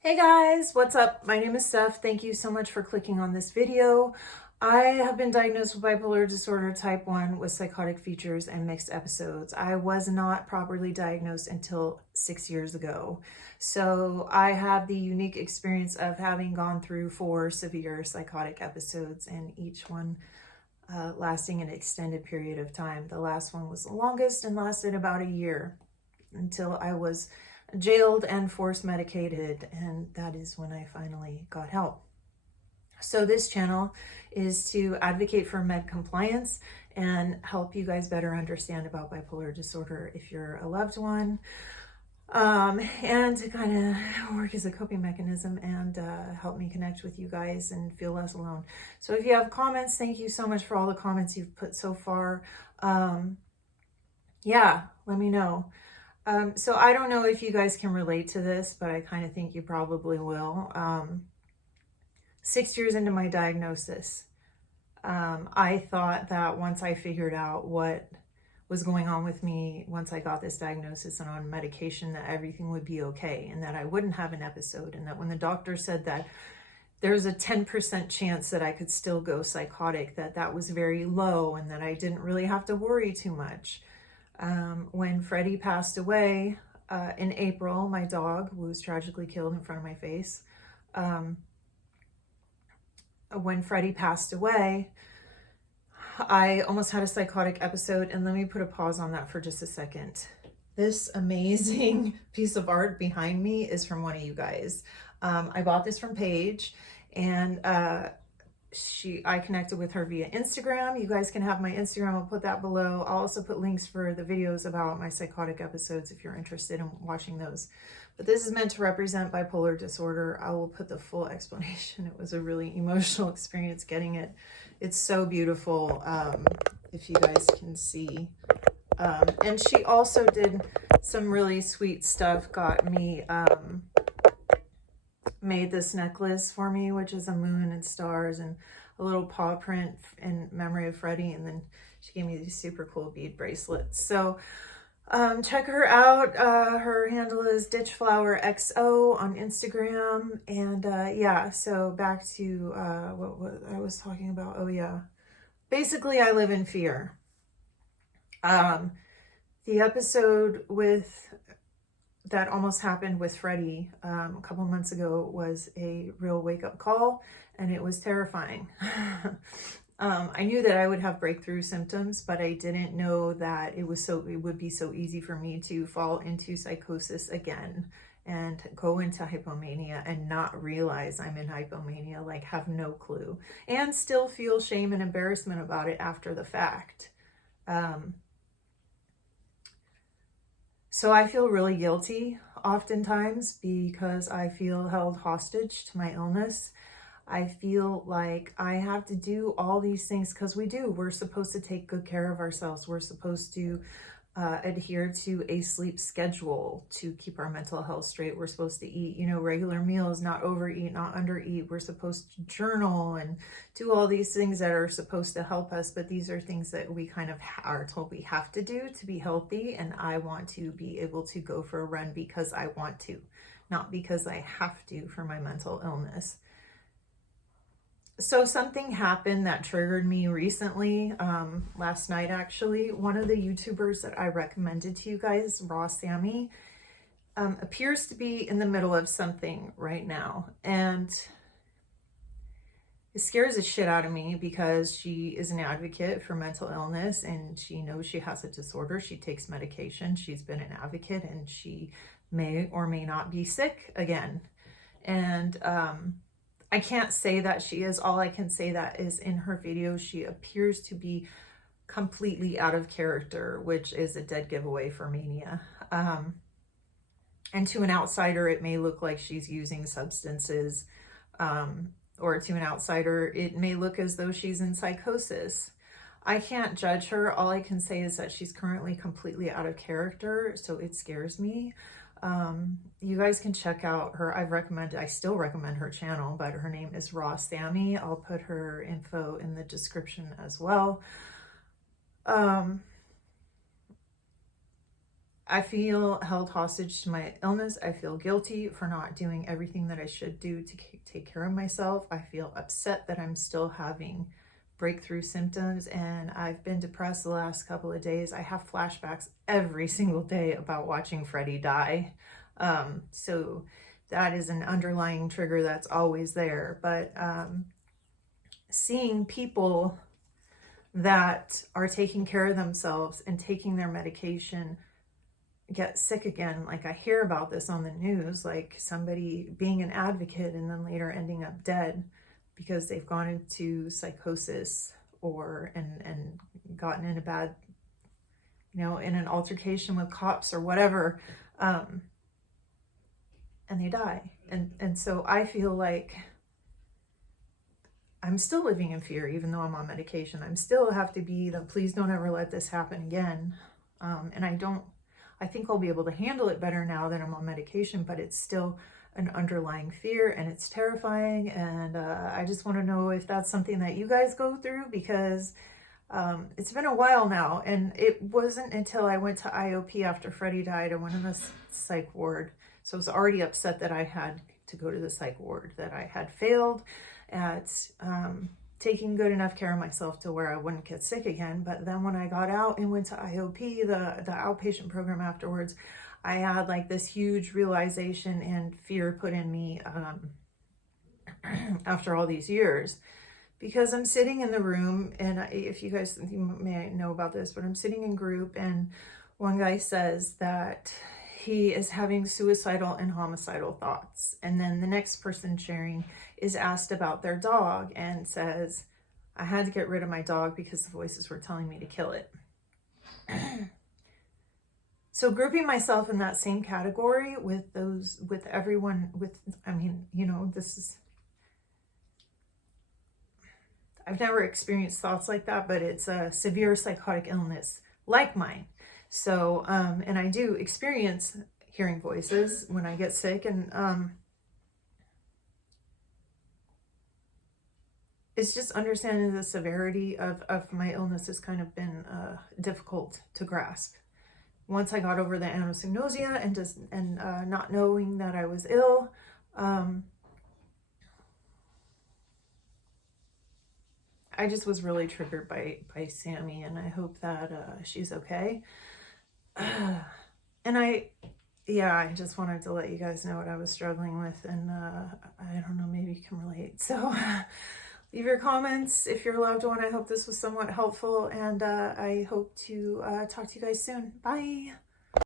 Hey guys, what's up? My name is Steph. Thank you so much for clicking on this video. I have been diagnosed with bipolar disorder type 1 with psychotic features and mixed episodes. I was not properly diagnosed until 6 years ago. So I have the unique experience of having gone through 4 severe psychotic episodes, and each one lasting an extended period of time. The last one was the longest and lasted about a year until I was jailed and force medicated, and that is when I finally got help. So this channel is to advocate for med compliance and help you guys better understand about bipolar disorder if you're a loved one, and to kind of work as a coping mechanism and help me connect with you guys and feel less alone. So if you have comments, thank you so much for all the comments you've put so far. Yeah, let me know. So I don't know if you guys can relate to this, but I kind of think you probably will. 6 years into my diagnosis, I thought that once I figured out what was going on with me, once I got this diagnosis and on medication, that everything would be okay and that I wouldn't have an episode, and that when the doctor said that there's a 10% chance that I could still go psychotic, that was very low and that I didn't really have to worry too much. When Freddie passed away in April, my dog was tragically killed in front of my face. When Freddie passed away, I almost had a psychotic episode, and let me put a pause on that for just a second. This amazing piece of art behind me is from one of you guys. I bought this from Paige, and I connected with her via Instagram. You guys can have my Instagram. I'll put that below. I'll also put links for the videos about my psychotic episodes if you're interested in watching those. But this is meant to represent bipolar disorder. I will put the full explanation. It was a really emotional experience getting it. It's so beautiful, if you guys can see. And she also did some really sweet stuff, got me made this necklace for me, which is a moon and stars and a little paw print in memory of Freddie, and then she gave me these super cool bead bracelets. So check her out. Her handle is ditchflowerxo on Instagram. And yeah, so back to what I was talking about. Oh yeah, basically I live in fear. The episode that almost happened with Freddie a couple months ago was a real wake-up call, and it was terrifying. I knew that I would have breakthrough symptoms, but I didn't know that it would be so easy for me to fall into psychosis again and go into hypomania and not realize I'm in hypomania, like have no clue, and still feel shame and embarrassment about it after the fact. So I feel really guilty oftentimes because I feel held hostage to my illness. I feel like I have to do all these things because we're supposed to take good care of ourselves. We're supposed to adhere to a sleep schedule to keep our mental health straight. We're supposed to eat, regular meals, not overeat, not undereat. We're supposed to journal and do all these things that are supposed to help us. But these are things that we kind of are told we have to do to be healthy. And I want to be able to go for a run because I want to, not because I have to for my mental illness. So something happened that triggered me recently, last night actually. One of the YouTubers that I recommended to you guys, Rawsammi, appears to be in the middle of something right now. And it scares the shit out of me because she is an advocate for mental illness and she knows she has a disorder. She takes medication. She's been an advocate and she may or may not be sick again. And I can't say that she is. All I can say that is in her video, she appears to be completely out of character, which is a dead giveaway for Mania. And to an outsider, it may look like she's using substances, or to an outsider, it may look as though she's in psychosis. I can't judge her. All I can say is that she's currently completely out of character, so it scares me. You guys can check out her. I still recommend her channel, but her name is Rawsammi. I'll put her info in the description as well. I feel held hostage to my illness. I feel guilty for not doing everything that I should do to take care of myself. I feel upset that I'm still having breakthrough symptoms, and I've been depressed the last couple of days. I have flashbacks every single day about watching Freddie die. So that is an underlying trigger that's always there. But seeing people that are taking care of themselves and taking their medication get sick again, like I hear about this on the news, like somebody being an advocate and then later ending up dead because they've gone into psychosis or and gotten in a bad, you know, in an altercation with cops or whatever, and they die. And so I feel like I'm still living in fear, even though I'm on medication. I'm still have to be the, please don't ever let this happen again. And I think I'll be able to handle it better now that I'm on medication, but it's still an underlying fear and it's terrifying. And I just want to know if that's something that you guys go through, because it's been a while now. And it wasn't until I went to IOP after Freddie died, I went in the psych ward. So I was already upset that I had to go to the psych ward, that I had failed at taking good enough care of myself to where I wouldn't get sick again. But then when I got out and went to IOP, the outpatient program afterwards, I had like this huge realization and fear put in me after all these years, because I'm sitting in the room, and if you guys, you may know about this, but I'm sitting in group and one guy says that he is having suicidal and homicidal thoughts. And then the next person sharing is asked about their dog and says, I had to get rid of my dog because the voices were telling me to kill it. So grouping myself in that same category with those, with everyone, with, I mean, you know, this is, I've never experienced thoughts like that, but it's a severe psychotic illness like mine. So, and I do experience hearing voices when I get sick, and it's just understanding the severity of my illness has kind of been difficult to grasp. Once I got over the anosognosia and not knowing that I was ill, I just was really triggered by Sammy, and I hope that she's okay. And I just wanted to let you guys know what I was struggling with, and I don't know, maybe you can relate. So leave your comments if you're a loved one. I hope this was somewhat helpful, and I hope to talk to you guys soon. Bye.